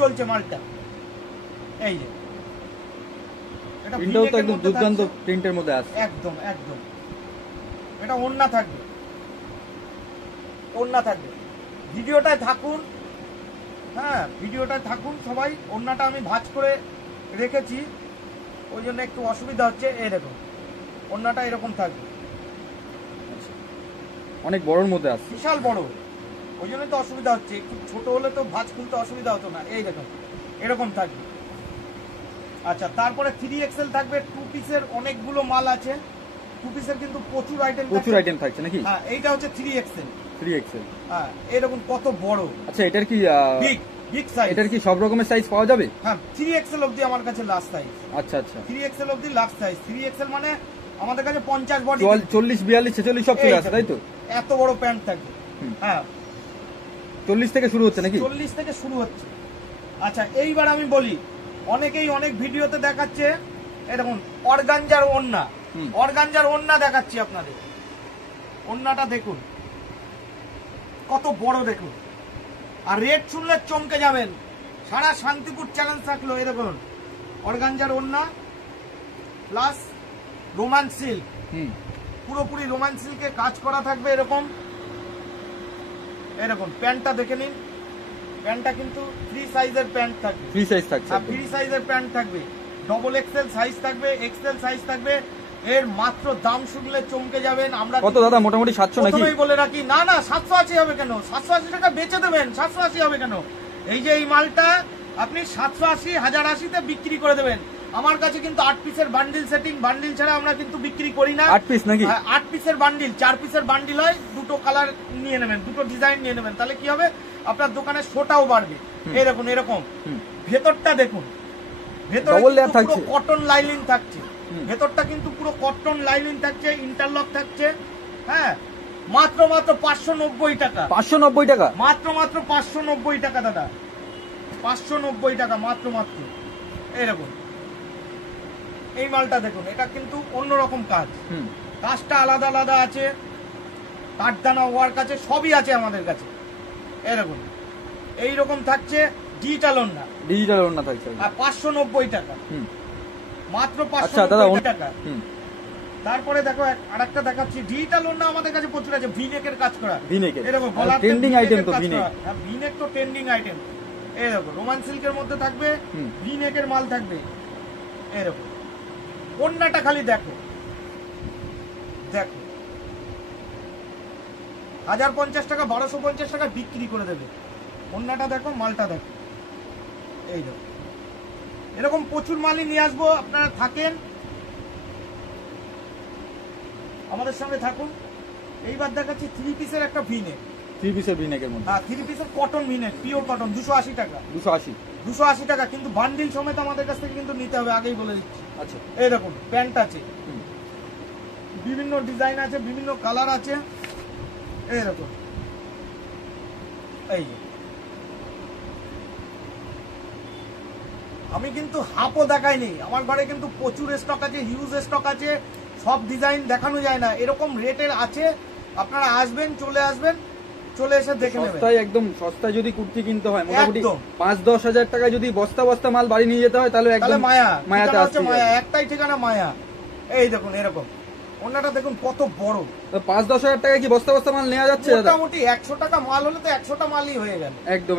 চলছে মালটা। এই যে এটা প্রিন্টটাও তো একদম দুর্দান্ত প্রিন্টের মধ্যে আছে। একদম একদম। এটা ওড়না থাকবে, ওড়না থাকবে। ভিডিওটায় থাকুন, হ্যাঁ ভিডিওটায় থাকুন সবাই। ওড়নাটা আমি ভাঁজ করে রেখেছি, ওই জন্য একটু অসুবিধা হচ্ছে। এই দেখুন ওড়নাটা এরকম থাকবে, অনেক বড়র মধ্যে আছে, বিশাল বড়, ওই জন্য তো অসুবিধা হচ্ছে। একটু ছোট হলে তো ভাঁজ খুলতে অসুবিধা হতো না। এই দেখুন এরকম থাকবে। আচ্ছা, তারপরে 3XL থাকবে। 2 পিসের অনেকগুলো মাল আছে। 2 পিসের কিন্তু প্রচুর আইটেম থাকছে নাকি? হ্যাঁ, এইটা হচ্ছে 3XL। হ্যাঁ, এরকম কত বড়। আচ্ছা, এটার কি বিগ সাইজ? এটার কি সব রকমের সাইজ পাওয়া যাবে? হ্যাঁ, 3XL অবধি আমার কাছে লাস্ট সাইজ। আচ্ছা আচ্ছা, 3XL অবধি লাস্ট সাইজ। 3XL মানে আমাদের কাছে 50 বডি, 40, 42, 46 সব চলে আসে, তাই তো? এত বড় প্যান্ট থাকবে। হ্যাঁ, 40 থেকে শুরু হচ্ছে নাকি? 40 থেকে শুরু হচ্ছে। আচ্ছা, এইবার আমি বলি, অনেকেই অনেক ভিডিওতে দেখাচ্ছে এরকম অর্গানজার ওড়না। অর্গানজার ওড়না দেখাচ্ছি আপনাদের। ওড়নাটা দেখুন কত বড়, দেখুন। আর রেট শুনলে চমকে যাবেন। সারা শান্তিপুর চ্যালেঞ্জ থাকলো। এই দেখুন অর্গানজার ওড়না প্লাস রোমান সিল্ক, পুরোপুরি রোমান সিল্কে কাজ করা থাকবে। এরকম এরকম প্যান্টটা দেখে নিন। প্যান্টটা কিন্তু ফ্রি সাইজের প্যান্ট থাকবে। ফ্রি সাইজ থাকছে, ফ্রি সাইজের প্যান্ট থাকবে। ডবল XL সাইজ থাকবে, XL সাইজ থাকবে। এর মাত্র দাম শুনলে চমকে যাবেন। আমরা কত দাদা? মোটামুটি 700 নাকি? প্রথমেই বলে রাখি, না না 780 হবে কেন? 780 টাকা বেচে দেবেন। 780 হবে কেন? এই যে এই মালটা আপনি 780, 1080 তে বিক্রি করে দেবেন। আমার কাছে কিন্তু 8 পিসের বান্ডিল সেটিং, বান্ডিল ছাড়া আমরা কিন্তু বিক্রি করি না। 8 পিস নাকি? 8 পিসের বান্ডিল, 4 পিসের বান্ডিল হয়। দুটো কালার নিয়ে নেবেন, দুটো ডিজাইন নিয়ে নেবেন। তাহলে কি হবে, আপনার দোকানের শোটাও বাড়বে। এই দেখুন এরকম ভেতরটা দেখুন, ভেতরে পুরো কটন লাইনিং থাকছে। ভেতরটা কিন্তু পুরো কটন লাইনিং থাকছে, ইন্টারলক থাকছে। হ্যাঁ, মাত্র 590 টাকা। 590 টাকা? মাত্র 590 টাকা দাদা, 590 টাকা মাত্র। এইরকম এই মালটা দেখুন, এটা কিন্তু অন্যরকম কাজ। কাজটা আলাদা আলাদা আছে, কাঠদানা ওয়ার্ক আছে, সবই আছে আমাদের কাছে। এরকম এইরকম থাকছে ডিজিটাল ওড়না। ডিজিটাল ওড়না থাকছে আর 590 টাকা, মাত্র 590 টাকা। তারপরে দেখো আরেকটা দেখাচ্ছি, ডিজিটাল ওড়না আমাদের কাছে প্রচুর আছে। ভিনেকের কাজ করা, এরকম ট্রেন্ডিং আইটেম তো ভিনেক। হ্যাঁ, ভিনেক তো ট্রেন্ডিং আইটেম। এই দেখো রোমান সিল্কের মধ্যে থাকবে, ভিনেকের মাল থাকবে। এরকম ওড়নাটা খালি দেখো, দেখো 1050 টাকা, 1250 টাকা বিক্রি করে দেবে। ওড়নাটা দেখো, মালটা দেখো। এই দেখো এরকম প্রচুর মালই নিয়ে আসবো। আপনারা থাকেন, আমাদের সঙ্গে থাকুন। এইবার দেখাচ্ছি 3 পিসের একটা ভিনেক। 3 পিসের ভিনেকের মধ্যে? হ্যাঁ, 3 পিসের কটন ভিনেক, পিওর কটন, 280 টাকা। 280 টাকা, কিন্তু বান্ডিল সমেত আমাদের কাছ থেকে কিন্তু নিতে হবে, আগেই বলে দিচ্ছি। আচ্ছা, এই দেখুন প্যান্ট আছে, বিভিন্ন ডিজাইন আছে, বিভিন্ন কালার আছে। এই দেখুন, এই আমি কিন্তু হাফও দেখাইনি। আমার ঘরে কিন্তু প্রচুর স্টক আছে, হিউজ স্টক আছে। সব ডিজাইন দেখানো যায় না, এরকম রেটের আছে। আপনারা আসবেন, চলে আসবেন, চলে এসে দেখে নেবেন। সস্তায়, একদম সস্তায় যদি কুর্তি কিনতে হয়, মোটামুটি 5-10 হাজার টাকায় যদি বস্তা বস্তা মাল বাড়ি নিয়ে যেতে হয়, তাহলে একদম মায়াতে আসছে। মায়া, একটাই ঠিকানা মায়া। এই দেখুন এরকম ওড়নাটা দেখুন কত বড়। 5-10 হাজার টাকায় কি বস্তা বস্তা মাল নেওয়া যাচ্ছে? মোটামুটি 100 টাকা মাল হলে তো 100টা মালই হয়ে গেল। একদম।